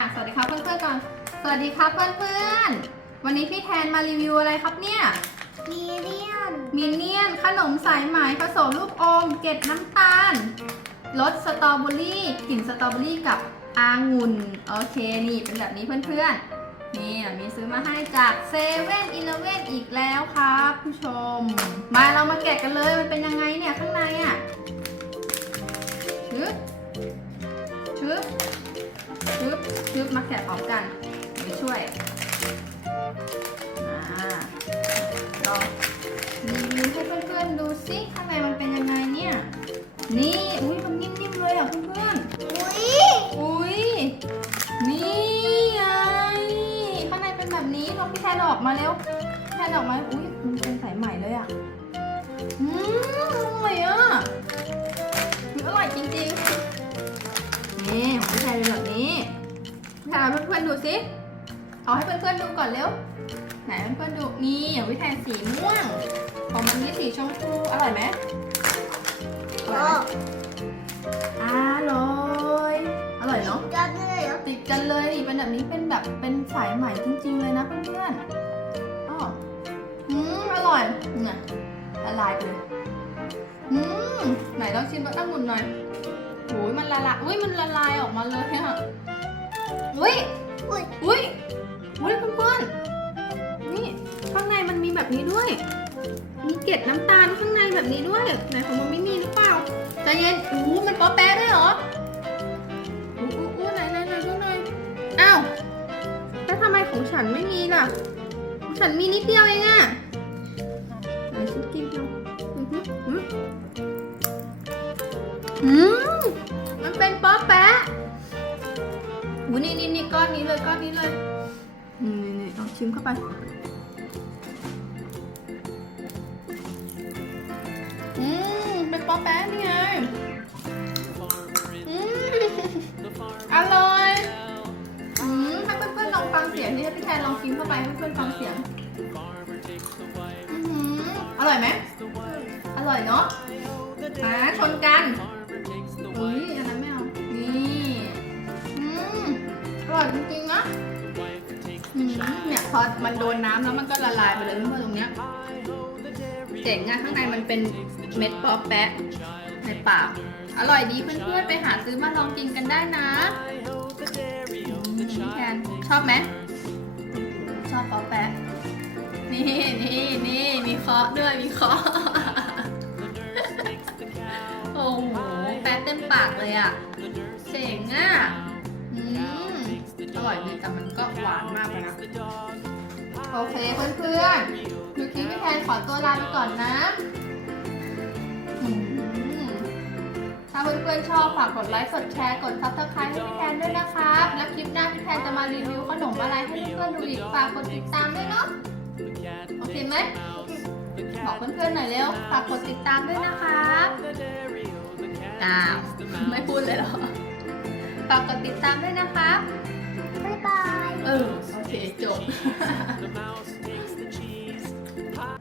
อะสวัสดีครับเพื่อนๆก่อน สวัสดีครับเพื่อนๆ วันนี้พี่แทนมารีวิวอะไรครับเนี่ย มีเลียนมินเนี่ยนขนมสายไหมผสมลูกอม เกล็ดน้ำตาลรสสตรอเบอรี่กลิ่นสตรอเบอรี่กับอางุ่น โอเค นี่เป็นแบบนี้เพื่อนๆ นี่มีซื้อมาให้จากเซเว่นอีเลเว่นอีกแล้วครับผู้ชม มาเรามาแกะกันเลยมันเป็นยังไงเนี่ยข้างในอะชึบชึบชึบชึบมาแกะพร้อมกันไปช่วยอ่าลองรีวิวให้เพื่อนๆดูสิข้างในมันเป็นยังไงเนี่ย นี่ อุ้ยมันนิ่มๆเลยอะเพื่อนอุ้ ออกมาเร็วพี่แทนออกมา อุ้ยมันเป็นสายใหม่เลยอะ อืมอร่อยอะอุ๊ยอร่อยจริงๆ นี่ของพี่แทนเป็นแบบนี้พี่นเอาให้เพื่อนๆดูสิเอาให้เพื่อนๆดูก่อนเร็ว ไหนเพื่อนๆดู นี่อย่างพี่แทนสีม่วงของมันนี่สีชมพู อร่อยไหม นี่ยละลายไปเลยอืมไหนลองชิมรสองุ่นหน่อยโอ้ยมันละลายอุ้ยมันละลายออกมาเลยอะอุ้ยอุ้ยอุ้ยอุ้ยเพื่อนๆนี่ข้างในมันมีแบบนี้ด้วย มีเกล็ดน้ำตาลข้างในแบบนี้ด้วยไหนของมันไม่มีหรือเปล่าใจเย็นอู้มันป๊อแป๊ะด้วยเหรออู้อู้ไหนไหนไหนดูหน่อยอ้าวแล้วทำไมของฉันไม่มีล่ะของฉันมีนิดเดียวเองอะายอือหือหืออืมมันเป็นป๊อปแป๊ะหูนี่นี่นี่ก้อนนี้เลยก้อนนี้เลยนี่นี่นี่ลองชิมเข้าไป อืมเป็นป๊อปแป๊ะนี่ไงอืมอร่อย อืมให้เพื่อนๆลองฟังเสียงนี่ให้พี่แทนลองกินเข้าไปให้เพื่อนๆฟังเสียงอือหื อร่อยไหมอร่อยเนาะมาชนกันอุ้ยอันนั้นไม่เอา นี่อืมอร่อยจริงๆนะอืมเนี่ยพอมันโดนน้ำแล้วมันก็ละลายไปเลยเพื่อนตรงเนี้ยเจ๋งอะข้างในมันเป็นเม็ดป๊อปแปะในปาก อร่อยดีเพื่อนๆไปหาซื้อมาลองกินกันได้นะแทนชอบไหมชอบป๊อปแปะ นี่นี่นี่มีเคาะด้วยมีเคาะโอ้โหแปะเต็มปากเลยอะเจ๋งอะอืมอร่อยดีแต่มันก็หวานมากเลยนะ โอเคเพื่อนๆดูคลิปพี่แทนขอตัวลาไปก่อนนะถ้าเพื่อนๆชอบฝากกดไลค์ กดแชร์ กดซับสไครต์ให้พี่แทนด้วยนะครับ แล้วคลิปหน้าพี่แทนจะมารีวิวขนมอะไรให้เพื่อนๆดูอีก ฝากกดติดตามด้วยเนาะ โอเคไหมบอกเพื่อนๆหน่อยเร็วฝากกดติดตามด้วยนะครับอ้าวไม่พูดเลยเหรอฝากกดติดตามด้วยนะครับบ๊ายบายเออโอเคจบ The mouse